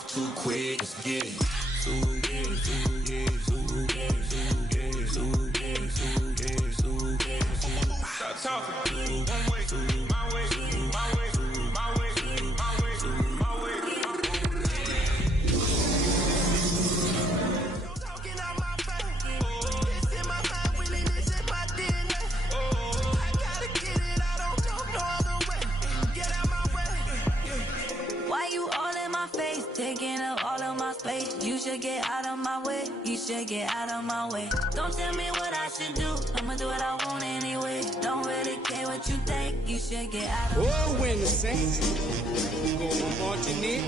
off too quick. Let's get it. Stop talking. One way, my way, my way, my way, my way, my way. Talking out my face. It's in my mind, really, this in my DNA. I gotta get it, I don't know no other way. Get out my way. Why you all in my face, taking up all of my space? You should get out of my way, you should get out of my way. Don't tell me what I should do, I'ma do what I want anyway. Don't really care what you think, you should get out of my way. Oh, when the Saints go marching in.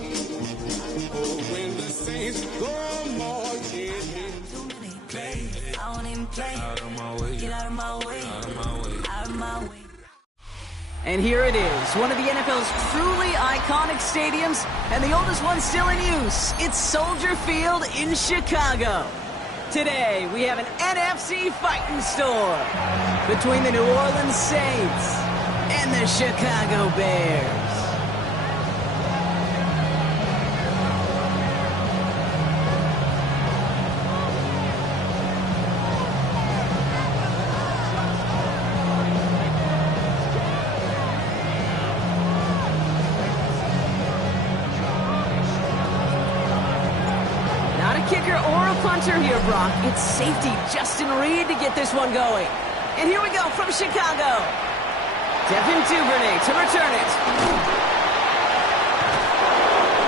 Oh, when the Saints go marching in. Too many plays, I won't even play. Out of my way. Get out of my way, Out of my way. out of my way. And here it is, one of the NFL's truly iconic stadiums, and the oldest one still in use. It's Soldier Field in Chicago. Today, we have an NFC fighting storm between the New Orleans Saints and the Chicago Bears. Kicker or a punter here, Brock. It's safety Justin Reed to get this one going. And here we go from Chicago. Devin Duvernay to return it.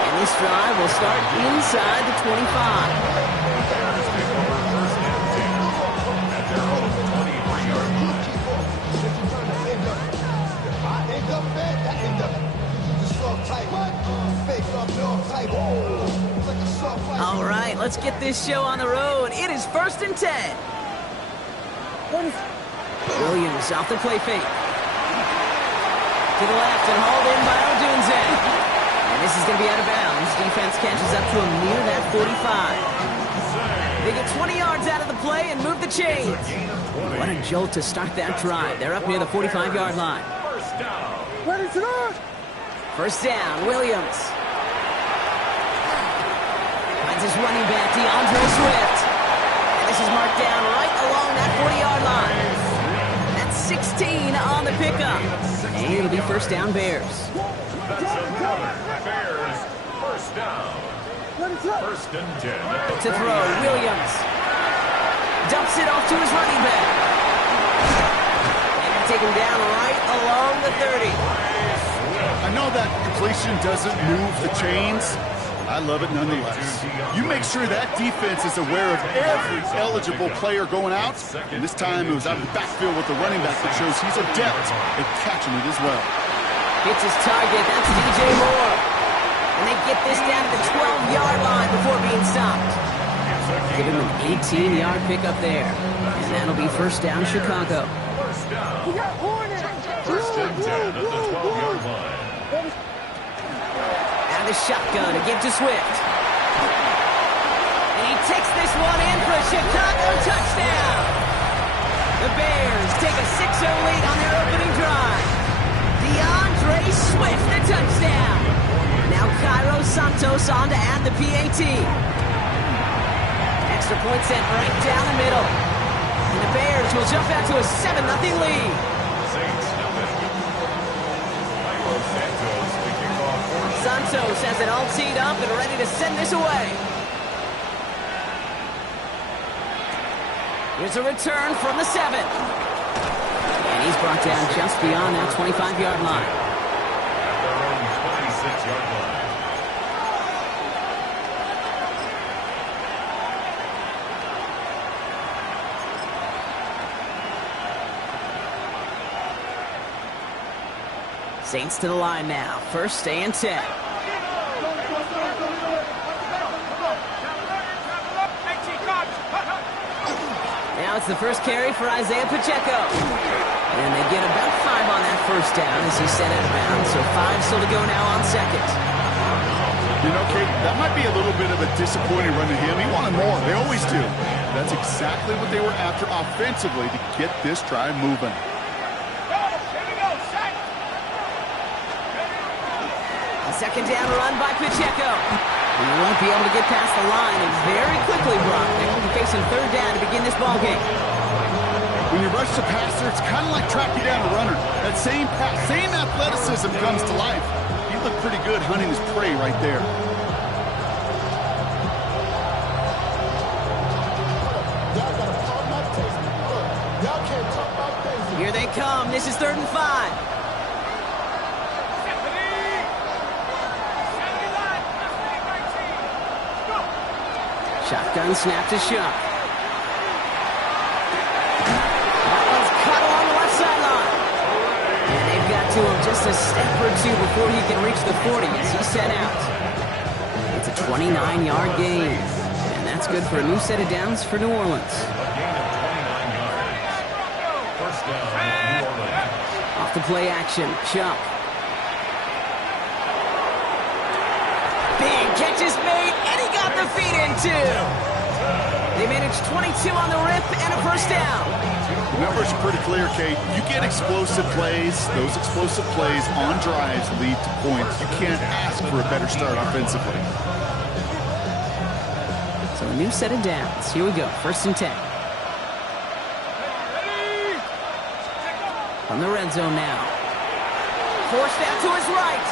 And this drive will start inside the 25. All right, let's get this show on the road. It is 1st and 10. Williams off the play fake. To the left and hauled in by Odunze. And this is going to be out of bounds. Defense catches up to him near that 45. They get 20 yards out of the play and move the chains. What a jolt to start that drive. They're up near the 45-yard line. First down, Williams. Finds his running back, DeAndre Swift. And this is marked down right along that 40-yard line. That's 16 on the pickup. And it'll be first down, Bears. Bears, first down. 1st and 10. To throw, Williams. Dumps it off to his running back. And take him down right along the 30. I know that completion doesn't move the chains. I love it nonetheless. You make sure that defense is aware of every eligible player going out. And this time it was out of the backfield with the running back that shows he's adept at catching it as well. Hits his target. That's DJ Moore. And they get this down to the 12-yard line before being stopped. Give him an 18-yard pickup there. And that'll be first down, Chicago. First down. 1st and 10 at the 12-yard line. The shotgun to give to Swift. And he takes this one in for a Chicago touchdown. The Bears take a 6-0 lead on their opening drive. DeAndre Swift, the touchdown. Now Cairo Santos on to add the PAT. Extra point sent right down the middle. And the Bears will jump out to a 7-0 lead. Santos has it all teed up and ready to send this away. Here's a return from the 7. And he's brought down just beyond that 25-yard line. At their own 26-yard line. Saints to the line now. 1st and 10. Now it's the first carry for Isaiah Pacheco. And they get about 5 on that first down as he's set out of bounds. So 5 still to go now on second. You know, Kate, that might be a little bit of a disappointing run to him. He wanted more. They always do. That's exactly what they were after offensively to get this drive moving. A second down run by Pacheco. He won't be able to get past the line, and very quickly, Brock, they're going to be facing third down to begin this ball game. When you rush the passer, it's kind of like tracking down a runner. That same athleticism comes to life. He looked pretty good hunting his prey right there. Here they come. This is 3rd and 5. Shotgun snap to Shuck. That one's cut along the left sideline. And they've got to him just a step or two before he can reach the 40 as he's sent out. It's a 29-yard gain. And that's good for a new set of downs for New Orleans. Off the play action, Chuck. Big catch is made, and he got the feet in too. They managed 22 on the rip and a first down. The numbers are pretty clear, Kate. You get explosive plays. Those explosive plays on drives lead to points. You can't ask for a better start offensively. So a new set of downs. Here we go, 1st and 10. From the red zone now. Forced out to his right.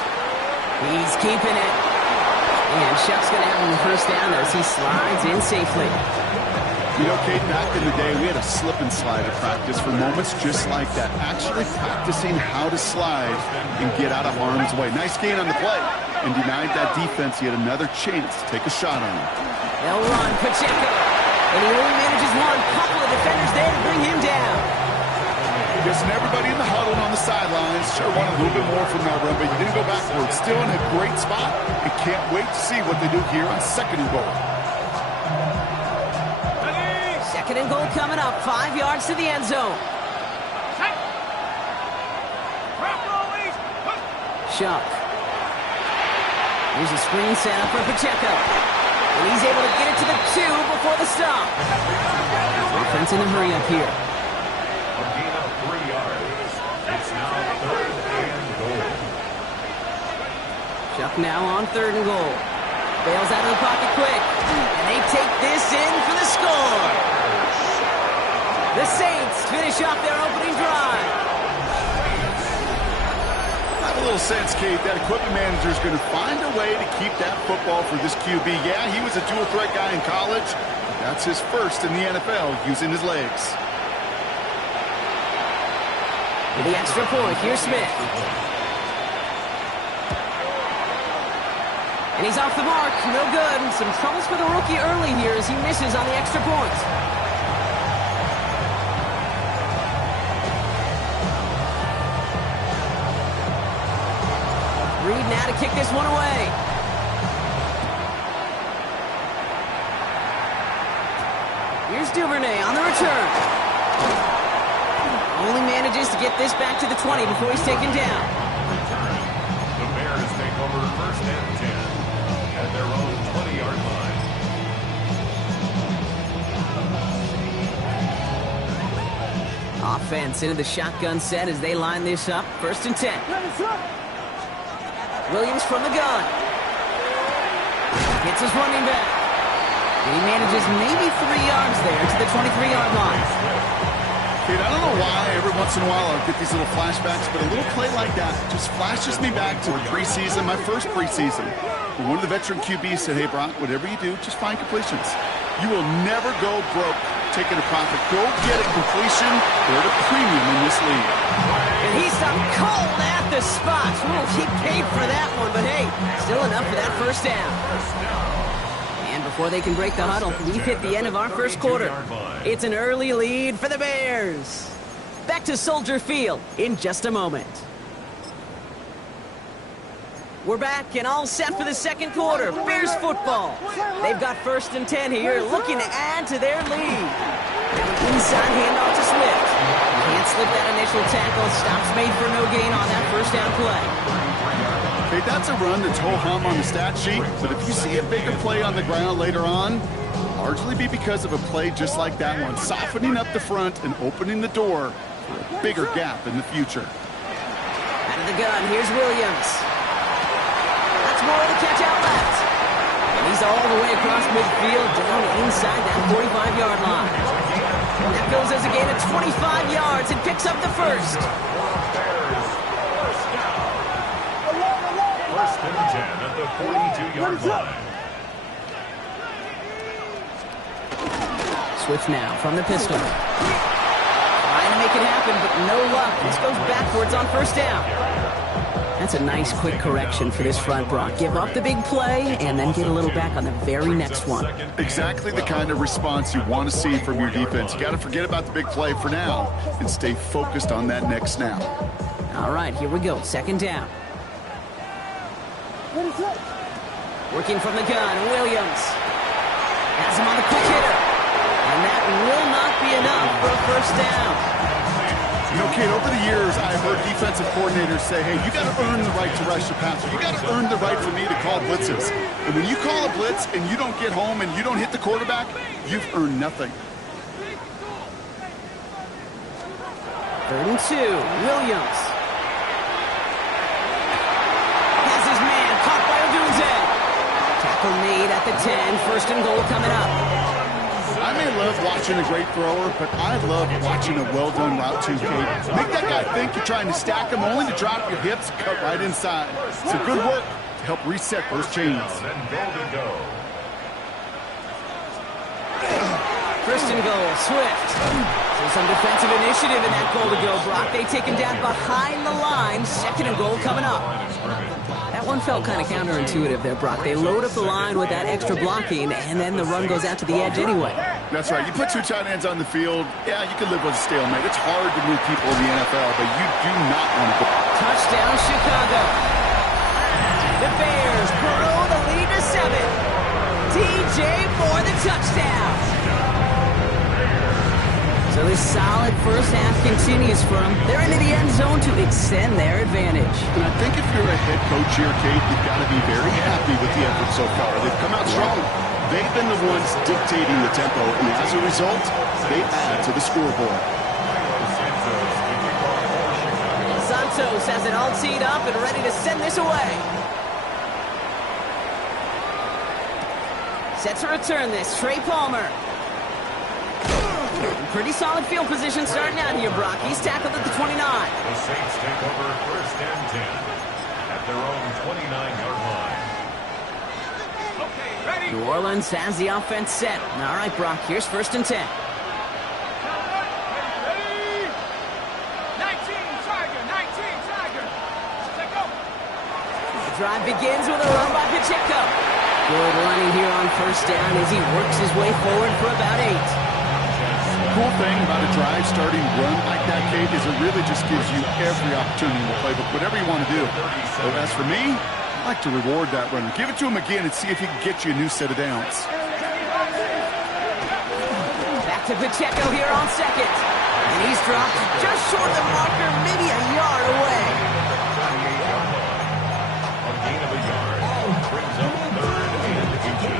He's keeping it. And Shuck's going to have him the first down as he slides in safely. You know, Kate, back in the day, we had a slip and slide at practice for moments just like that. Actually practicing how to slide and get out of harm's way. Nice gain on the play. And denied that defense yet another chance to take a shot on him. They'll run Pacheco. And he only manages one. Couple of defenders there to bring him down. Guessing everybody in the huddle and on the sidelines sure wanted a little bit more from that run, but you didn't go backwards. Still in a great spot, and can't wait to see what they do here on 2nd and goal. 2nd and goal coming up, 5 yards to the end zone. Shuck. Here's a screen set up for Pacheco. And he's able to get it to the 2 before the stop. Offense in a hurry up here. Chuck now on 3rd and goal. Bails out of the pocket quick. And they take this in for the score. The Saints finish off their opening drive. I have a little sense, Kate, that equipment manager is going to find a way to keep that football for this QB. Yeah, he was a dual threat guy in college. That's his first in the NFL, using his legs. For the extra point, here's Smith. And he's off the mark, no good. Some troubles for the rookie early here as he misses on the extra point. Reed now to kick this one away. Here's Duvernay on the return. Only manages to get this back to the 20 before he's taken down. The Bears take over 1st and 10 at their own 20-yard line. Offense into the shotgun set as they line this up. 1st and 10. Williams from the gun. Gets his running back. He manages maybe 3 yards there to the 23-yard line. Kate, I don't know why every once in a while I'll get these little flashbacks, but a little play like that just flashes me back to preseason, my first preseason. When one of the veteran QBs said, hey, Brock, whatever you do, just find completions. You will never go broke taking a profit. Go get a completion. They're at a premium in this league. And he's stopped cold at the spot. He paid for that one, but hey, still enough for that first down. And before they can break the huddle, we've hit the end of our first quarter. It's an early lead for the Bears. Back to Soldier Field in just a moment. We're back and all set for the second quarter. Bears football. They've got 1st and 10 here, looking to add to their lead. Inside handoff to Swift. Can't slip that initial tackle. Stops made for no gain on that first down play. Hey, that's a run that's ho-hum on the stat sheet, but if you see a bigger play on the ground later on, largely be because of a play just like that one, softening up the front and opening the door for a bigger gap in the future. Out of the gun, here's Williams. That's more of the catch out left. all the way across midfield, down inside that 45-yard line. That goes as a gain of 25 yards and picks up the first. First and 10 at the 42-yard line. Swift now from the pistol. Trying to make it happen, but no luck. This goes backwards on first down. That's a nice quick correction for this front, Brock. Give up the big play and then get a little back on the very next one. Exactly the kind of response you want to see from your defense. You got to forget about the big play for now and stay focused on that next snap. All right, here we go. Second down. Working from the gun, Williams. Has him on the quick hitter. And that will not be enough for a first down. You know, Kate, over the years, I've heard defensive coordinators say, hey, you got to earn the right to rush the passer. You got to earn the right for me to call blitzes. And when you call a blitz and you don't get home and you don't hit the quarterback, you've earned nothing. 3rd and 2, Williams. Has his man caught by Odunze. Tackle made at the 10, 1st and goal coming up. I may love watching a great thrower, but I love watching a well-done route too, Kate. Make that guy think you're trying to stack him, only to drop your hips, cut right inside. It's a good work to help reset those chains. First and goal, Swift. So some defensive initiative in that goal to go, Brock. They take him down behind the line. 2nd and goal coming up. That one felt kind of counterintuitive there, Brock. They load up the line with that extra blocking, and then the run goes out to the edge anyway. That's right. You put 2 tight ends on the field, yeah, you can live with a stalemate. It's hard to move people in the NFL, but you do not want to go. Touchdown, Chicago. The Bears grow the lead to 7. DJ for the touchdown. So this solid first half continues for them. They're into the end zone to extend their advantage. And I think if you're a head coach here, Kate, you've got to be very happy with the effort so far. They've come out strong. They've been the ones dictating the tempo, and as a result, they add to the scoreboard. Santos has it all teed up and ready to send this away. Set to return this, Trey Palmer. Pretty solid field position starting out here, Brock. He's tackled at the 29. The Saints take over 1st and 10 at their own 29-yard line. Okay, ready? New Orleans has the offense set. All right, Brock, here's 1st and 10. Ready? 19 Tiger. Let's go. The drive begins with a run by Pacheco. Good running here on 1st down as he works his way forward for about 8. The cool thing about a drive starting run like that, Kate, is it really just gives you every opportunity to play, but whatever you want to do. So as for me, I like to reward that runner. Give it to him again and see if he can get you a new set of downs. Back to Pacheco here on 2nd. And he's dropped just short of the marker, maybe a yard away. A gain of a yard brings up 3rd and 18.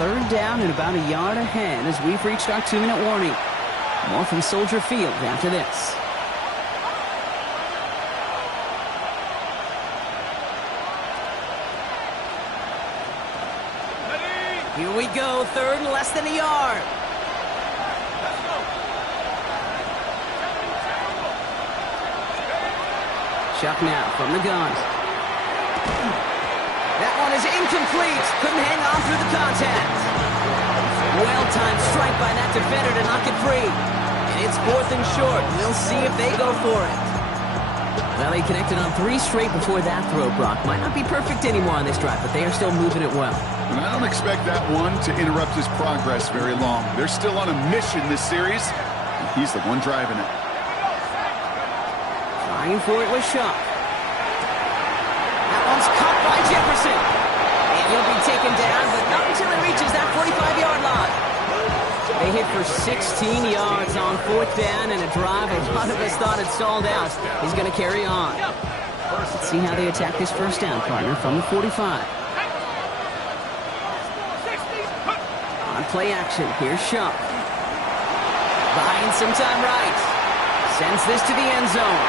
3rd down and about a yard ahead as we've reached our 2-minute warning. More from Soldier Field after this. Here we go, 3rd and less than a yard. Chuck now from the gun. That one is incomplete. Couldn't hang on through the contact. Well-timed strike by that defender to knock it free. And it's 4th and short. We'll see if they go for it. Well, they connected on 3 straight before that throw, Brock. Might not be perfect anymore on this drive, but they are still moving it well. And I don't expect that one to interrupt his progress very long. They're still on a mission this series, and he's the one driving it. Trying for it with Shuck. That one's caught by Jefferson. And he'll be taken down, but not until he reaches that 45-yard line. They hit for 16 yards on 4th down, and a drive a lot of us thought had stalled out. He's going to carry on. Let's see how they attack this 1st down, partner, from the 45. On play action, here's Shuck. Buying some time right. Sends this to the end zone.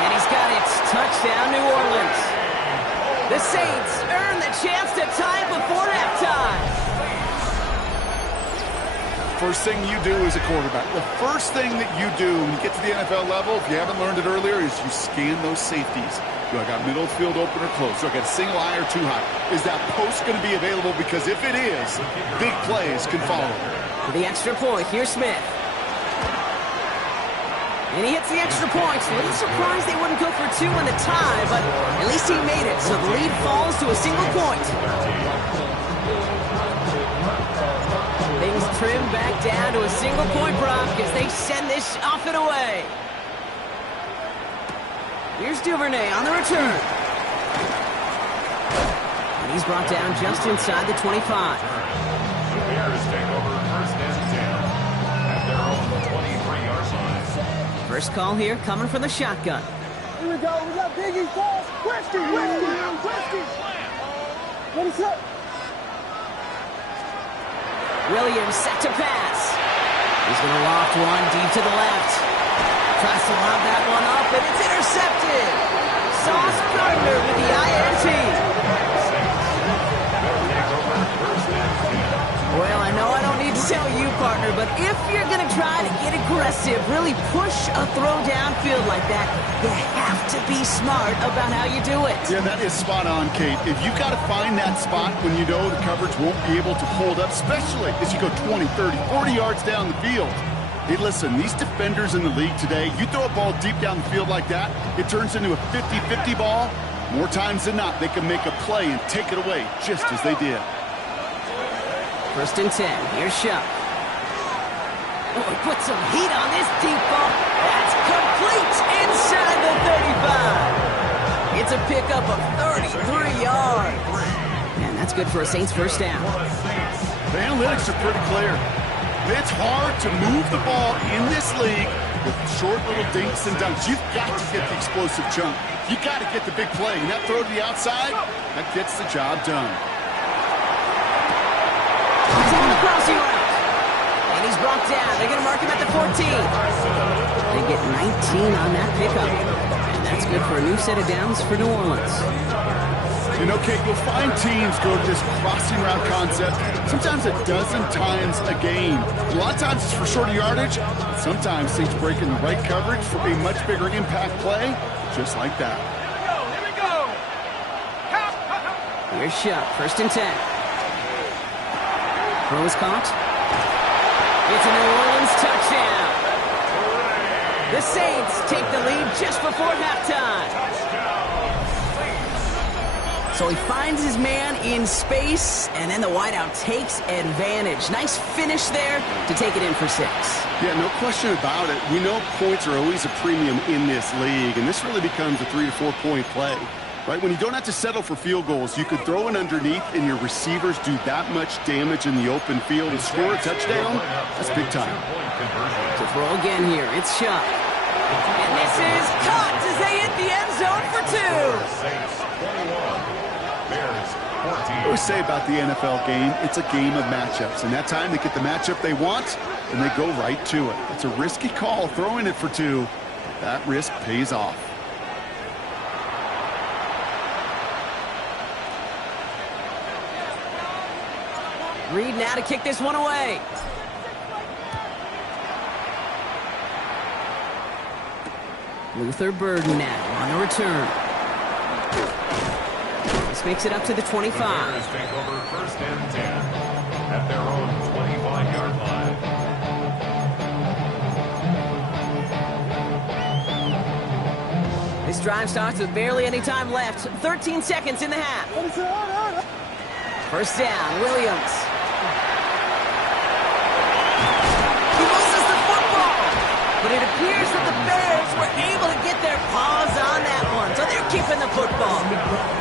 And he's got it. Touchdown, New Orleans. The Saints earn the a chance to tie it before halftime. First thing you do as a quarterback, the first thing that you do when you get to the NFL level, if you haven't learned it earlier, is you scan those safeties. Do I got middle field open or close? Do I got a single high or two high? Is that post going to be available? Because if it is, big plays can follow. For the extra point, here's Smith. And he hits the extra point. A little surprised they wouldn't go for two in the tie, but at least he made it. So the lead falls to a single point. Things trim back down to a single point, Brock, as they send this off and away. Here's Duvernay on the return. And he's brought down just inside the 25. The Bears take over first and 10 at their own 23-yard line. First call here coming from the shotgun. Here we go. We got Biggie, Falls, Whiskey. What is up? Williams set to pass. He's going to loft one deep to the left. Tries to lob that one up, and it's intercepted. Sauce Gardner with the INT. Well, I know I don't need to tell you, partner, but if you're going to try to get aggressive, really push a throw downfield like that, you have to be smart about how you do it. Yeah, that is spot on, Kate. If you've got to find that spot when you know the coverage won't be able to hold up, especially as you go 20, 30, 40 yards down the field. Hey, listen, these defenders in the league today, you throw a ball deep down the field like that, it turns into a 50-50 ball. More times than not, they can make a play and take it away, just as they did. First and 10. Here's Shuck. Oh, he put some heat on this deep ball. That's complete inside the 35. It's a pickup of 33 yards. And that's good for a Saints first down. The analytics are pretty clear. It's hard to move the ball in this league with short little dinks and dunks. You've got to get the explosive chunk. You've got to get the big play. And that throw to the outside, that gets the job done. He's on the crossing route. And he's brought down. They're going to mark him at the 14. They get 19 on that pickup. And that's good for a new set of downs for New Orleans. You know, Kate, you'll find teams go to this crossing route concept sometimes a dozen times a game. A lot of times it's for shorter yardage. Sometimes things break in the right coverage for a much bigger impact play, just like that. Here we go. Here's Shuck. First and 10. Throw is caught. It's a New Orleans touchdown. The Saints take the lead just before halftime. So he finds his man in space, and then the wideout takes advantage. Nice finish there to take it in for 6. Yeah, no question about it. We know points are always a premium in this league, and this really becomes a 3 to 4 point play. Right, when you don't have to settle for field goals, you could throw it underneath and your receivers do that much damage in the open field and score a touchdown. That's big time. To throw again here, it's Shuck. And this is caught as they hit the end zone for 2. I always say about the NFL game, it's a game of matchups. And that time they get the matchup they want and they go right to it. It's a risky call throwing it for 2. But that risk pays off. Reed now to kick this one away. Luther Burden now on the return. This makes it up to the 25. Bears take over first and 10 at their own 25-yard line. This drive starts with barely any time left. 13 seconds in the half. First down, Williams. He loses the football. But it appears that the Bears were able to get their paws on that one. So they're keeping the football.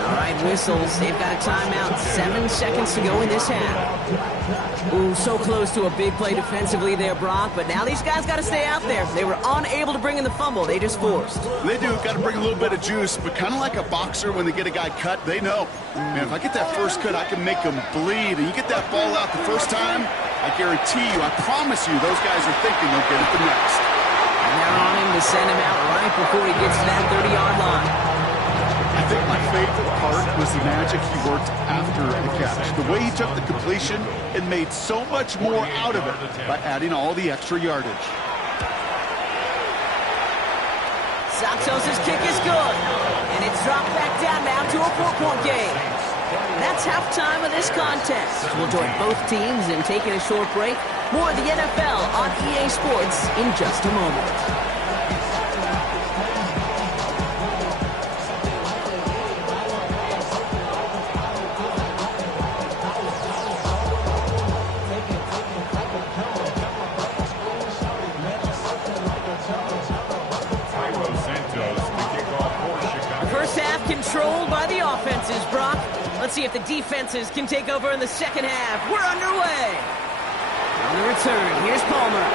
All right, whistles. They've got a timeout. 7 seconds to go in this half. Ooh, so close to a big play defensively there, Brock. But now these guys got to stay out there. They were unable to bring in the fumble. They just forced. They do. Got to bring a little bit of juice. But kind of like a boxer when they get a guy cut, they know. Man, if I get that first cut, I can make them bleed. And you get that ball out the first time, I guarantee you, I promise you, those guys are thinking they'll get it the next. And they're on him to send him out right before he gets to that 30-yard line. I think my favorite part was the magic he worked after the catch. The way he took the completion and made so much more out of it by adding all the extra yardage. Santos' kick is good, and it's dropped back down now to a 4-point game. That's halftime of this contest. We'll join both teams in taking a short break. More of the NFL on EA Sports in just a moment. Controlled by the offenses, Brock. Let's see if the defenses can take over in the second half. We're underway. On the return, here's Palmer.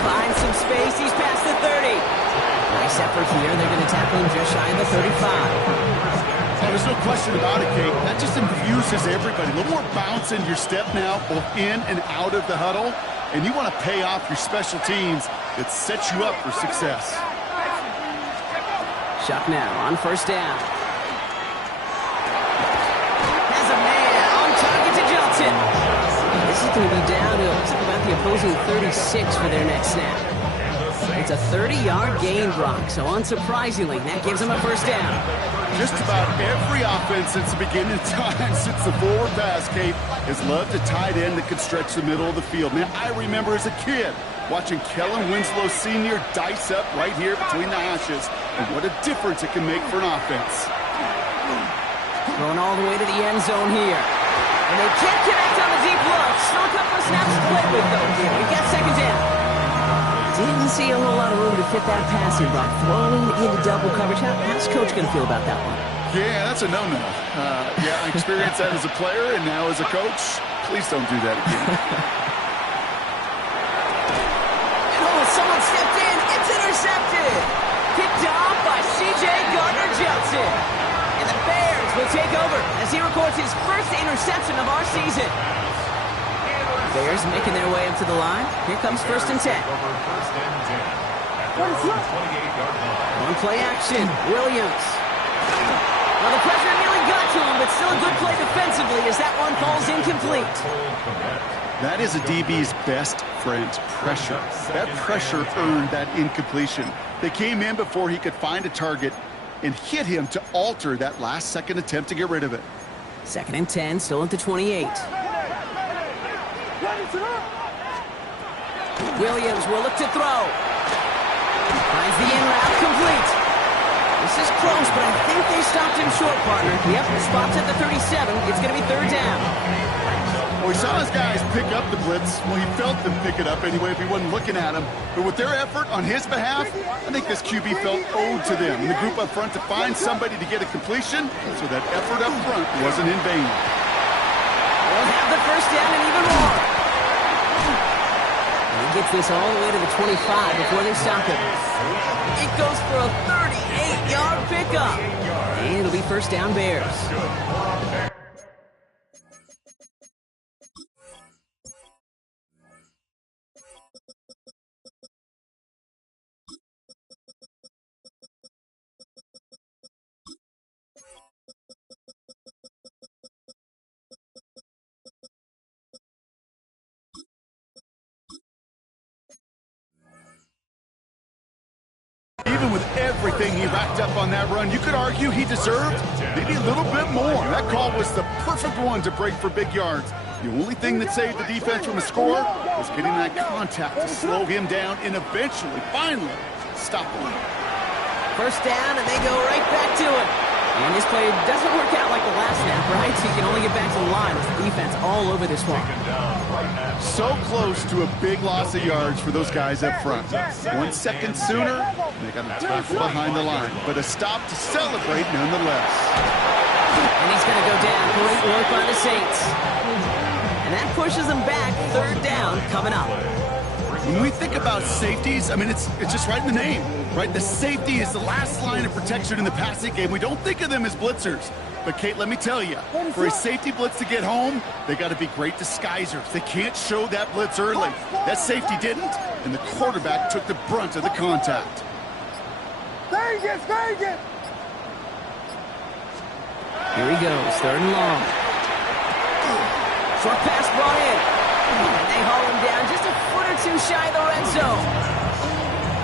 Finds some space. He's past the 30. Nice effort here. They're going to tackle him just shy of the 35. Oh, there's no question about it, Kate. That just infuses everybody. A little more bounce in your step now, both in and out of the huddle. And you want to pay off your special teams. It sets you up for success. Chuck now on first down. Has a man on target to Johnson. This is going to be down to about the opposing 36 for their next snap. It's a 30-yard gain, Brock, so unsurprisingly, that gives them a first down. Just about every offense since the beginning of time, since the forward pass, Kate, has loved a tight end that could stretch the middle of the field. Man, I remember as a kid watching Kellen Winslow Sr. dice up right here between the hashes, and what a difference it can make for an offense. Going all the way to the end zone here. And they can't connect on the deep look. Still a couple of snaps to play with, though. We've got second down. Didn't see a whole lot of room to fit that passing, Brock. Throwing into double coverage. How's Coach going to feel about that one? Yeah, that's a no-no. Yeah, I experienced that as a player, and now as a coach, please don't do that again. Someone stepped in. It's intercepted. Picked off by C.J. Gardner-Johnson. And the Bears will take over as he records his first interception of our season. Bears making their way up to the line. Here comes first and 10. On play action, Williams. Well, the pressure nearly got to him, but still a good play defensively as that one falls incomplete. That is a DB's best friend, pressure. That pressure earned that incompletion. They came in before he could find a target and hit him to alter that last-second attempt to get rid of it. Second and 10, still at the 28. Williams will look to throw. Finds the in route complete. This is close, but I think they stopped him short, partner. Yep, spots at the 37. It's going to be third down. Well, we saw his guys pick up the blitz. Well, he felt them pick it up anyway if he wasn't looking at him. But with their effort on his behalf, I think this QB felt owed to them. And the group up front to find somebody to get a completion, so that effort up front wasn't in vain. They'll have the first down and even more. And he gets this all the way to the 25 before they stop him. It goes for a 38-yard pickup. And it'll be first down Bears. Even with everything he racked up on that run, you could argue he deserved maybe a little bit more. That call was the perfect one to break for big yards. The only thing that saved the defense from a score was getting that contact to slow him down and eventually, finally, stop him. First down, and they go right back to it. And this play doesn't work out like the last snap, right? So you can only get back to the line with the defense all over this one. So close to a big loss of yards for those guys up front. 1 second sooner, they got a tackle behind the line. But a stop to celebrate nonetheless. And he's going to go down. Great work by the Saints. And that pushes them back. Third down coming up. When we think about safeties, I mean, it's just right in the name, right? The safety is the last line of protection in the passing game. We don't think of them as blitzers. But, Kate, let me tell you, for a safety blitz to get home, they got to be great disguisers. They can't show that blitz early. That safety didn't, and the quarterback took the brunt of the contact. Vegas, Vegas! Here he goes, 3rd and long. Short pass brought in. And they haul him down just a foot or two shy of the red zone.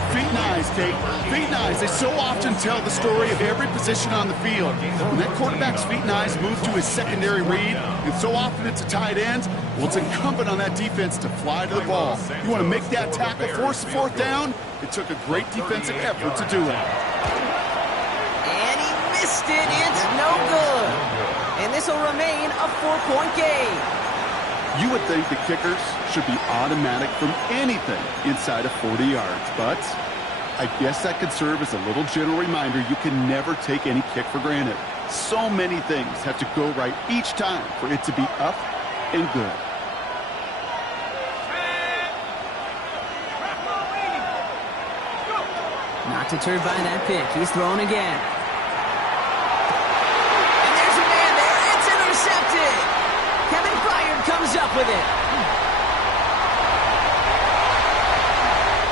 Feet and eyes, Kate. Feet and eyes. They so often tell the story of every position on the field. When that quarterback's feet and eyes move to his secondary read, and so often it's a tight end, well, it's incumbent on that defense to fly to the ball. You want to make that tackle, force the 4th down? It took a great defensive effort to do it. And he missed it. It's no good. And this will remain a 4-point game. You would think the kickers should be automatic from anything inside of 40 yards, but I guess that could serve as a little gentle reminder you can never take any kick for granted. So many things have to go right each time for it to be up and good. Not deterred by that pick. He's throwing again. And there's a man there. It's intercepted. Kevin Byard comes up with it.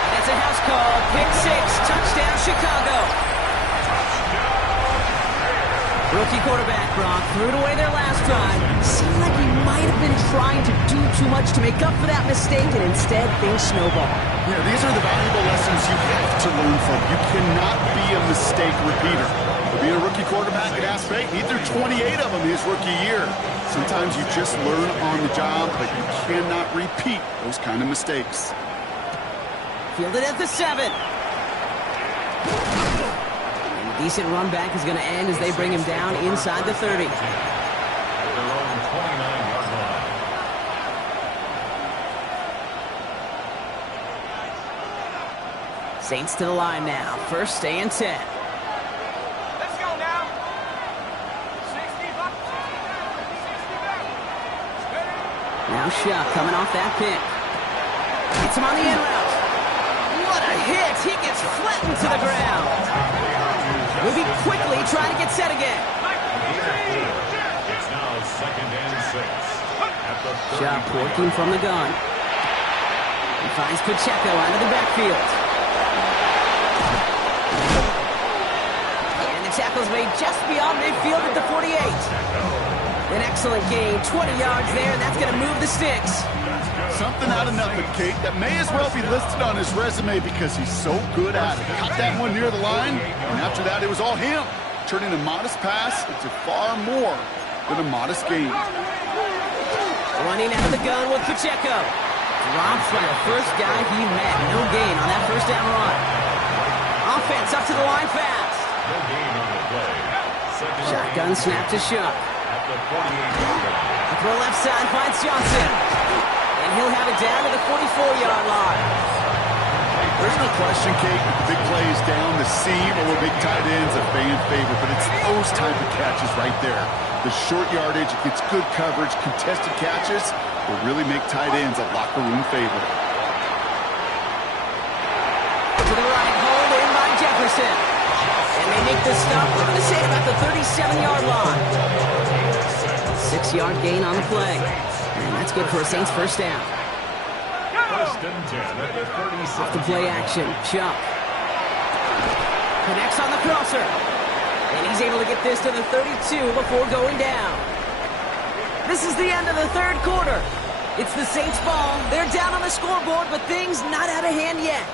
And it's a house call. Pick 6. Touchdown, Chicago. Rookie quarterback Brock threw it away their last drive. Seemed like he might have been trying to do too much to make up for that mistake, and instead things snowball. Yeah, these are the valuable lessons you have to learn from. You cannot be a mistake repeater. To be a rookie quarterback at Ass Bay, he threw 28 of them his rookie year. Sometimes you just learn on the job, but you cannot repeat those kind of mistakes. Fielded at the 7. And a decent run back is going to end as they bring him down inside the 30. At their own 29-yard line. Saints to the line now. 1st and 10. Let's go now. 60 back. Now Shuck coming off that pick. Hits him on the in route. What a hit! He gets flattened to the ground. Moving quickly, trying to get set again. It's now 2nd and 6. At the 30. Shuck working from the gun. He finds Pacheco out of the backfield. And the tackle's made just beyond midfield at the 48. An excellent gain, 20 yards there, and that's going to move the sticks. Something out of nothing, Kate, that may as well be listed on his resume because he's so good at it. Caught that one near the line, and after that, it was all him, turning a modest pass into far more than a modest gain. Running out of the gun with Pacheco. Drops by the first guy he met. No gain on that 1st down run. Offense up to the line fast. No gain on the play. Shotgun snap to Shuck. At the 48-yard line. Throw left side finds Johnson. And he'll have it down to the 44-yard line. There's no question, Kate, big plays down the seam or big tight ends a fan favorite, but it's those type of catches right there. The short yardage, it gets good coverage, contested catches will really make tight ends a locker room favorite. To the right, hauled in by Jefferson. And they make the stop, we're going to say about the 37-yard line. 6-yard gain on the play. And that's good for a Saints 1st down. 1st and 10 at the 37. Off the play action, Chuck. Connects on the crosser. And he's able to get this to the 32 before going down. This is the end of the 3rd quarter. It's the Saints ball. They're down on the scoreboard, but things not out of hand yet.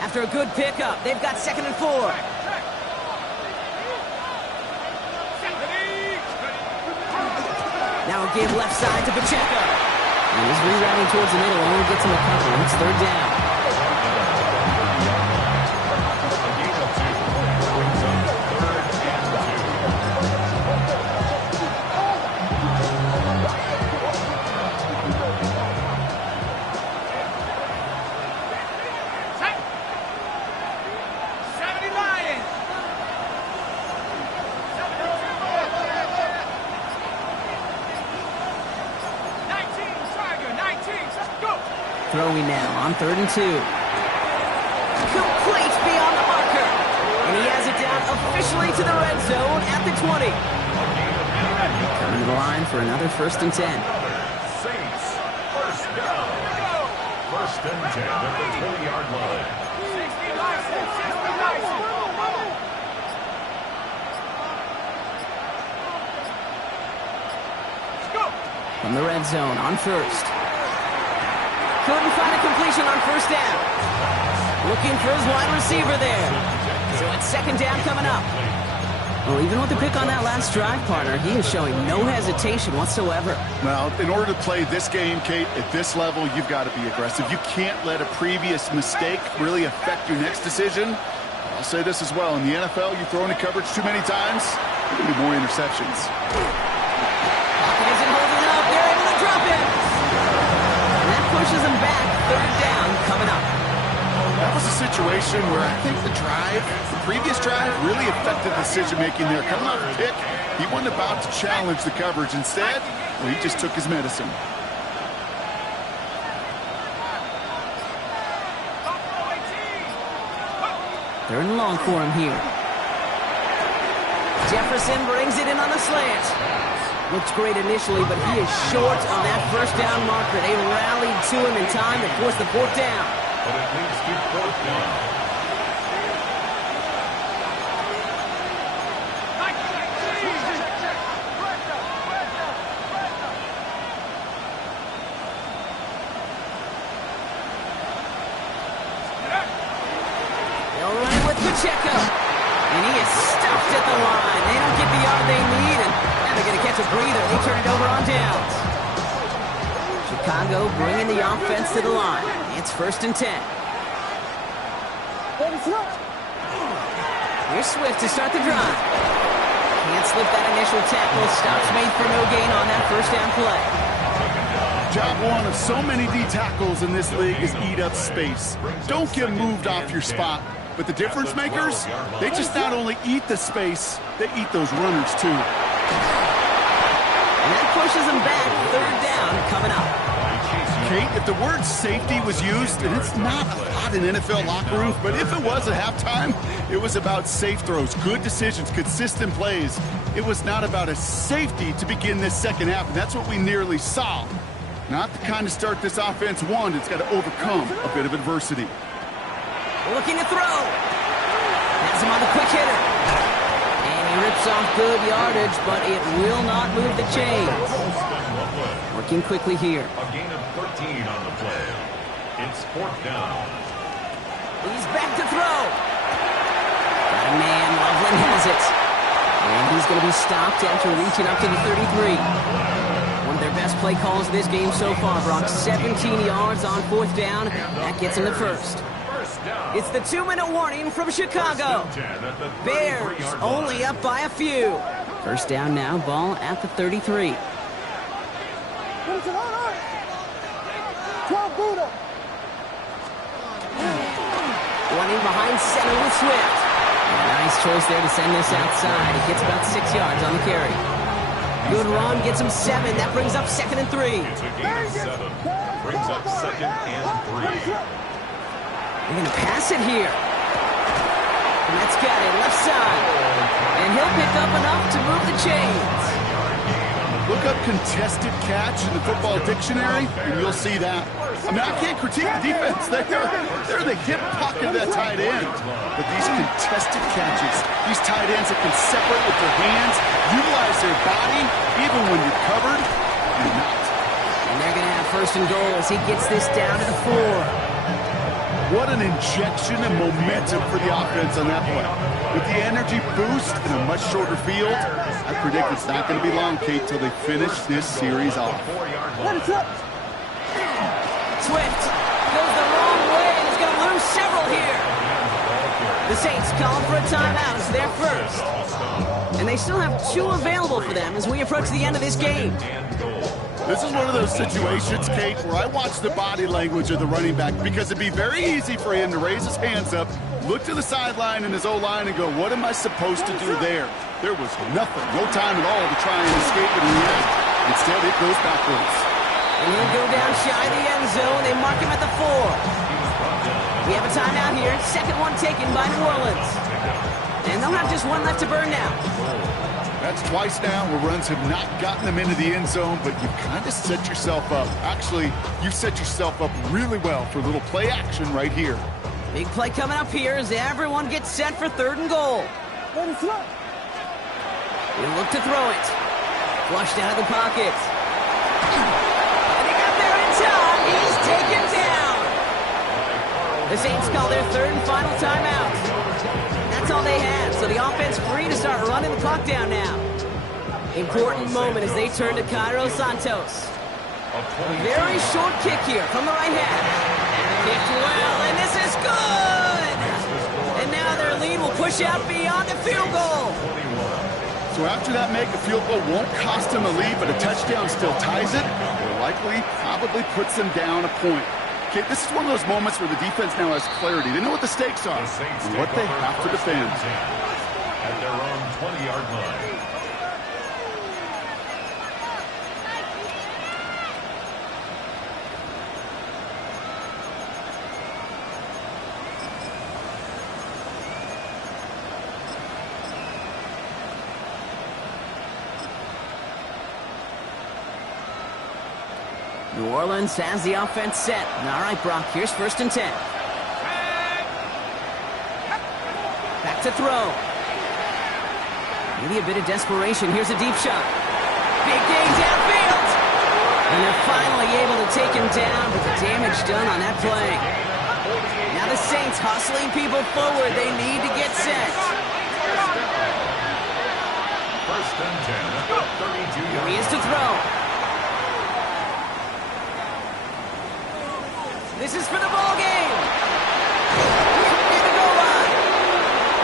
After a good pickup, they've got 2nd and 4. Now a give left side to Pacheco. And he's rerouting towards the middle, only gets him a couple. It's 3rd down. Throwing now on 3rd and 2. Complete beyond the marker. And he has it down officially to the red zone at the 20. Coming to the line for another 1st and 10. Saints 1st down. and 10 at the 20-yard line. 60 license, 60 license. Let's go. From the red zone on first. Couldn't find a completion on first down. Looking for his wide receiver there. So it's second down coming up. Well, even with the pick on that last drive, partner, he is showing no hesitation whatsoever. Well, in order to play this game, Kate, at this level, you've got to be aggressive. You can't let a previous mistake really affect your next decision. I'll say this as well. In the NFL, you throw into coverage too many times, there will be more interceptions. Pocket isn't holding up. They're able to drop it. And that pushes him back. Third down coming up. That was a situation where I think the previous drive, really affected decision-making there. Coming off a pick, he wasn't about to challenge the coverage. Instead, well, he just took his medicine. Third and long for him here. Jefferson brings it in on the slant. Looks great initially, but he is short on that first down marker. They rallied to him in time to force the fourth down. But it leads to fourth down. They'll run it with Pacheco. And he is stuffed at the line. They don't get the yard they need, and now they're going to catch a breather. They turn it over on downs. Chicago bringing the offense to the line. It's first and 10. Here's Swift to start the drive. Can't slip that initial tackle. Stops made for no gain on that first down play. Job one of so many D tackles in this league is eat up space. Don't get moved off your spot. But the difference makers, they just not only eat the space, they eat those runners too. And that pushes them back. Third down coming up. Kate, if the word safety was used, and it's not a lot in NFL locker rooms, but if it was at halftime, it was about safe throws, good decisions, consistent plays. It was not about a safety to begin this second half, and that's what we nearly saw. Not the kind of start this offense wanted. It's got to overcome a bit of adversity. Looking to throw. Has him on the quick hitter. And he rips off good yardage, but it will not move the chains. Working quickly here. A gain of 13 on the play. It's fourth down. He's back to throw. Got a man. Loveland has it. And he's going to be stopped after reaching up to the 33. One of their best play calls of this game so far, Brock. 17 yards on fourth down. That gets him the first. It's the 2-minute warning from Chicago. Bears only up by a few. First down now, ball at the 33. Running behind center with Swift. Nice choice there to send this outside. He gets about 6 yards on the carry. Good run, gets him 7. That brings up second and 3. It's a gain of 7. Brings up second and 3. They're going to pass it here. And that's got it, left side. And he'll pick up enough to move the chains. Look up contested catch in the football dictionary, and you'll see that. I mean, I can't critique the defense. They're the hip pocket of that tight end. But these contested catches, these tight ends that can separate with their hands, utilize their body, even when you're covered, you're not. And they're going to have first and goal as he gets this down to the 4. What an injection of momentum for the offense on that play. With the energy boost in a much shorter field, I predict it's not going to be long, Kate, till they finish this series off. Swift goes the wrong way and is going to lose several here. The Saints calling for a timeout. It's their first. And they still have 2 available for them as we approach the end of this game. This is one of those situations, Kate, where I watch the body language of the running back because it'd be very easy for him to raise his hands up, look to the sideline in his O-line and go, what am I supposed to do there? There was nothing, no time at all to try and escape and react. Instead, it goes backwards. And he'll go down shy of the end zone. They mark him at the 4. We have a timeout here. Second one taken by New Orleans. And they'll have just one left to burn now. That's twice now where runs have not gotten them into the end zone, but you've kind of set yourself up. Actually, you've set yourself up really well for a little play action right here. Big play coming up here as everyone gets set for 3rd and goal. He'll look to throw it. Flushed out of the pocket. And he got there in time. He's taken down. The Saints call their 3rd and final timeout. That's all they had, so the offense free to start running the clock down now. Important moment as they turn to Cairo Santos. A very short kick here from the right half. Kicked well, and this is good! And now their lead will push out beyond the field goal. So after that make, a field goal won't cost them a lead, but a touchdown still ties it, or likely probably puts them down a point. Okay, this is one of those moments where the defense now has clarity. They know what the stakes are and what they have to defend. At their own 20-yard line. New Orleans has the offense set. All right, Brock, here's 1st and 10. Back to throw. Maybe a bit of desperation. Here's a deep shot. Big gain downfield. And they're finally able to take him down, but the damage done on that play. Now the Saints hustling people forward. They need to get set. 1st and 10. 32 Here he is to throw. This is for the ball game. Near the goal line.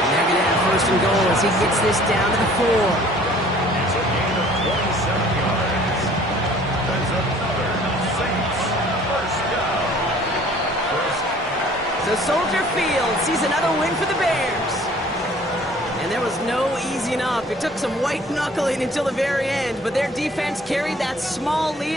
And they're going to have 1st and goal as he gets this down to the 4. It's a gain of 27 yards. That's another Saints 1st down. So Soldier Field sees another win for the Bears. And there was no easing up. It took some white knuckling until the very end, but their defense carried that small lead.